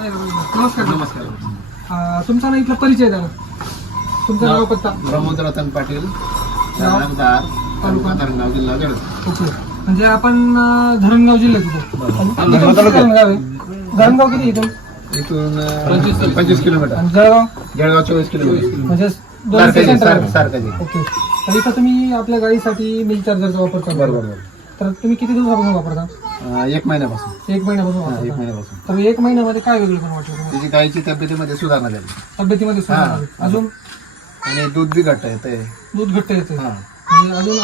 नमस्कार. नमस्कार. तुमचा ना इथला परिचय द्या. तुमचं नाव पत्ता. प्रमोद रतन पाटील, नामदार, तालुका धरणगाव, जिल्हा जळगाव. ओके. म्हणजे आपण धरणगाव जिल्ह्यात येतो. धरणगाव आहे. धरणगाव किती इथून? इथून 25 किलोमीटर. आणि जळगाव? जळगाव 24 किलोमीटर. म्हणजे सारखं. ओके. तर इथं तुम्ही आपल्या गाडीसाठी मिल्क चार्जरचा वापर करता. बरोबर. तर तुम्ही किती दिवसापासून वापरता? 1 महिन्यापासून. 1 महिन्यापासून 1 वापरता. महिन्यापासून. तर 1 महिन्यामध्ये काय वेगळं पण वाटलं तुम्हाला? त्याची गायीची तब्येतीमध्ये सुधारणा झाली तब्येतीमध्ये सुधारणा झाली. अजून आणि दूध बी घट्ट येते. दूध घट्ट येते. हा. म्हणजे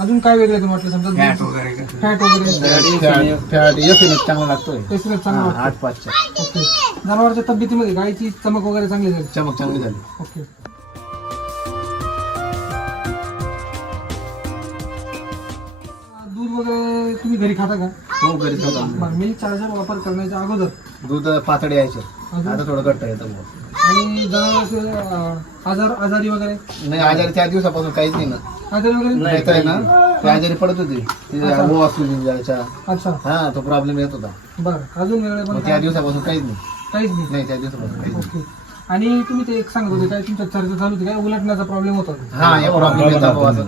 अजून काय वेगळं पण वाटलं? समजा फॅट फॅट वगैरे चांगला लागतोय. चांगलं वाटतं. 8-5च्या. ओके. जनावरच्या तब्येतीमध्ये गायची चमक वगैरे चांगली झाली. चमक चांगली झाली. ओके. दूध वगैरे तुम्ही घरी खाता का? हो, घरी खातो. मिल्क चार्जर वापर करण्याच्या अगोदर दूध पातळ यायचे, अजून? आता थोडं घट्ट येतं. आणि जनावरांचे आजारी वगैरे नाही, आजारी 4 दिवसापासून काहीच नाही ना. आजारी वगैरे नाही तर आहे ना, ते आजारी पडत होती. अच्छा. वो ऑक्सिजन जायचा. अच्छा. हा, तो प्रॉब्लेम येत होता. बरं. अजून वेगळे पण मग 4 दिवसापासून काहीच नाही. काहीच नाही. नाही, 4 दिवसापासून काहीच नाही. ओके. आणि तुम्ही ते एक सांगत होते काय तुमच्या चार्जर चालू होते काय उलटण्याचा प्रॉब्लेम होता? हा, हे प्रॉब्लेम येतात बुवा असं.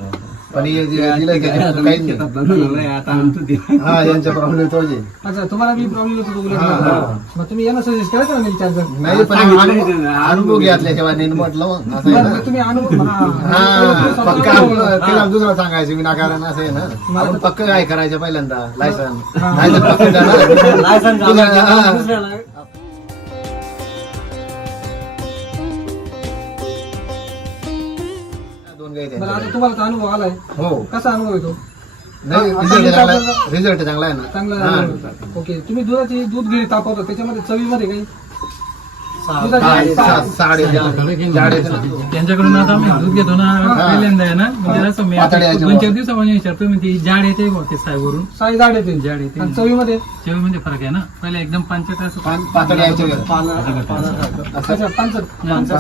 पण हे जे दिलं त्याच्यापासून काहीच नाही. हा, यांचा प्रॉब्लेम तोच आहे. अच्छा, तुम्हाला बी प्रॉब्लेम होतो हा, उलटण्याचा. हा. मग तुम्ही यांना सजेस्ट करायचं ना मिल्क चार्जर? नाही, पण अनुभव घेतल्याशिवाय नाही म्हटलं मग असं आहे ना. तुम्ही हा, पक्का तिला दुसरं सांगायचं विनाकारण असं आहे ना. आपण पक्क काय करायचं पहिल्यांदा लायसन. नाही तर पक्क बरं, आता तुम्हाला तो अनुभव आलाय. हो. कसा अनुभव येतो? नाही, रिझल्ट चांगला आहे ना. चांगला आहे. ओके. तुम्ही दूध घरी तापवता त्याच्यामध्ये चवीमध्ये काही त्यांच्याकडून आता आम्ही दूध घेतो ना पहिल्यांदा आहे ना, म्हणजे असं मी 2-4 दिवसापासून विचारतो मी ती जाड येते ते साईवरून साई जाड येते. जाड येते. आणि चवीमध्ये चवीमध्ये फरक आहे ना. पहिले एकदम पांचट असं पातळ यायचे. अच्छा, पांचट.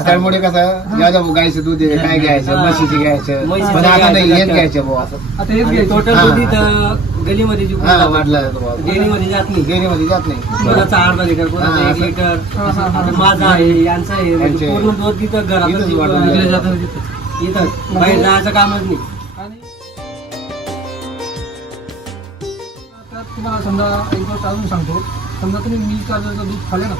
त्यामुळे कसं या गायचं दूध आहे, काय घ्यायचं, म्हशीचे घ्यायचं, पण आता नाही हेच घ्यायचं बुवा असं. आता हेच घ्यायचं. टोटल दूध इथं गलीमध्ये जी हा, वाढलं बुवा. डेअरीमध्ये जात नाही. डेअरीमध्ये जात नाही. कोणाचा अर्धा लिटर, कोणाचा 1 लिटर, आता माझा आहे, यांचा आहे. म्हणजे पूर्ण दूध तिथं घरातच इथंच वाढवलं विकलं विकले जातं. जातं तिथं. इथं बाहेर जायचं कामच नाही. आणि त्यात तुम्हाला समजा एक गोष्ट अजून सांगतो. समजा तुम्ही मिल्क चार्जरचं दूध खाल्लं ना,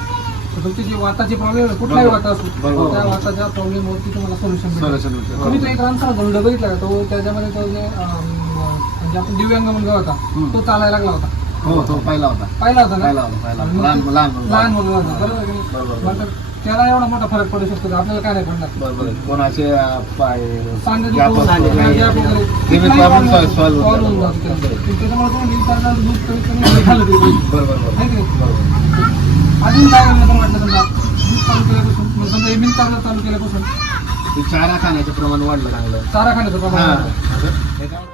तर तुमची जी वाताची प्रॉब्लेम आहे, कुठलाही वाता असो, बरोबर. त्या वाताच्या प्रॉब्लेमवरती तुम्हाला सोल्युशन भेटेल. Solution होतं. तुम्ही तो एक रानचा धोंड बघितला का? तो त्याच्यामध्ये तो जे म्हणजे आपण दिव्यांग मुलगा होता, तो चालायला लागला होता. हो, तो पहिला होता. पाहिला होता ना? पहिला होता. लहान मुलगा होता. बरोबर आहे की नाही? बरोबर. मग तर त्याला एवढा मोठा फरक पडू शकतो का? आपल्याला काय नाही पडणार. बरोबर. कोणाचे पाय सांधे gap दुखून, असतो, gap काही- वगैरे. ते मी problem solve होऊन Solve होऊन जातं. जातं. त्याच्यामुळे तुम्ही मिल्क चार्जर दूध कमीत कमी घरी खाल्लं पाहिजे. बरोबर. आहे की नाही? बरोबर. अजून काय करण्याचं पण वाटलं समजा दूध चालू केल्यापासून म्हणजे समजा हे मिल्क चार्जर चालू केल्यापासून ते चारा खाण्याचं प्रमाण वाढलं चांगलं. चारा खाण्याचं प्रमाण हा. वाढलं. असं. त्याच्यामुळे-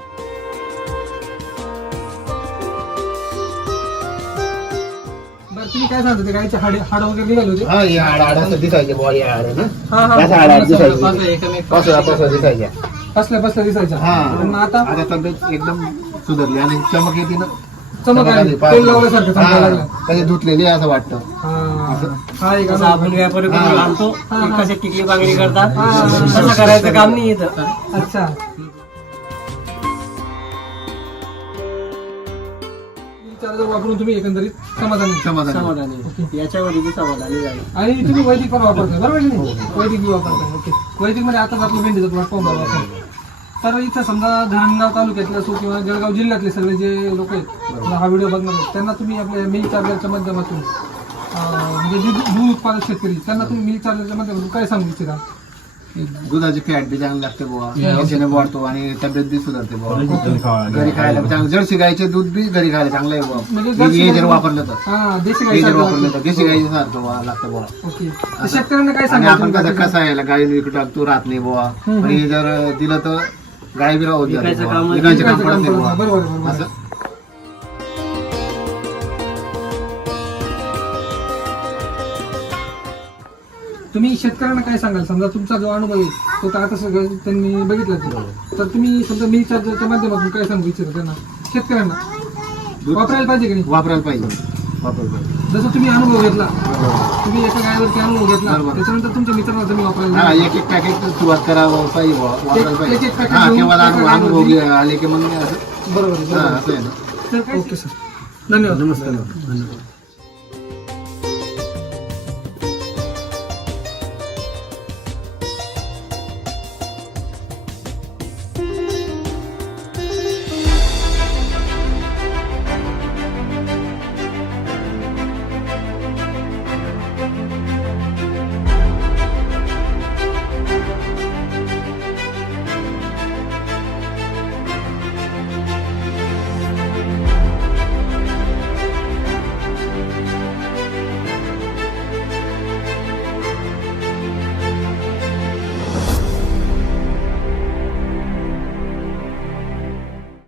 बरं, तुम्ही काय सांगता ते गायचे हाड वगैरे निघाले होते? हा, हे हाड असं दिसायचे बुवा, हे हाड आहे ना. हा, हा. त्याचं हाड दिसायचे. असं एकमेक पासळ्या दिसायच्या. बसल्या दिसायच्या. हा. पण आता आता तब्येत एकदम सुधारली आणि चमक येते ना. चमक आली. तेल लावल्यासारखं चमकायला लागलं. त्याचे धुतलेली असं वाटतं. हा. हा एक तसं अनुभव. आपण व्यापारी हा. आणतो, हा. कसे टिकली बांगडी करतात, हा. तसं करायचं काम नाही इथं. अच्छा. चार्जर वापरून तुम्ही एकंदरीत समाधानी. समाधानी याच्यामध्ये बी समाधानी झाली. आणि तुम्ही वैदिक पण वापरताय बरोबर की नाही? वैदिक बी वापरताय. ओके. वैदिक मध्ये आता आपलं भेंडीचा प्लॅटफॉर्म वापरताय. तर इथं समजा धरणगाव तालुक्यातले असो किंवा जळगाव जिल्ह्यातले सगळे जे लोक आहेत हा व्हिडिओ बघणार आहेत, त्यांना तुम्ही आपल्या मिल्क चार्जरच्या माध्यमातून म्हणजे जे दूध उत्पादक शेतकरी त्यांना तुम्ही मिल्क चार्जरच्या माध्यमातून काय सांगू इच्छिता? दुधाची फॅट बी चांगली लागते बुवा, याच्याने वाढतो आणि तब्येत बी सुधारते बुवा. घरी खायला चांगलं. जर्सी गायचे दूध बी घरी खायला चांगलं आहे म्हणजे बुवा. जर्सी हे जर गाई- वापरलं तर हा, देशी हे जर गाई वापरलं तर देशी गाईचं सारखं बुवा लागतं बुवा. ओके. तर शेतकऱ्यांना काय आणि सांगा आपण कसं आहे गाई विकू टाकतो राहत नाही बुवा, आणि हे जर दिलं तर गाय बी राहून जाते विकायचं बुवा. काम- विकायचं काम पडत नाही बरोबर बुवा. बरोबर. असं तुम्ही शेतकऱ्यांना काय सांगाल? समजा तुमचा जो अनुभव आहे तो तर आता सगळं त्यांनी बघितला, तर तुम्ही समजा मिल्क चार्जरच्या माध्यमातून काय सांगू इच्छिता त्यांना शेतकऱ्यांना? वापरायला पाहिजे की नाही? वापरायला पाहिजे. वापरतो. जसं तुम्ही अनुभव घेतला, बरोबर. तुम्ही एका गायवरती अनुभव घेतला, बरोबर. त्याच्यानंतर तुमच्या मित्रांना तुम्ही वापरायला हा, दिलं. एक पॅकेट सुरुवात करावं पाहिजे बुवा, वापरायला एक पाहिजे. packet हा, घेऊन किंवा त्याचा अनुभव आले की मग मी असं बरोबर हा, असं आहे ना. ओके सर, धन्यवाद. नमस्कार.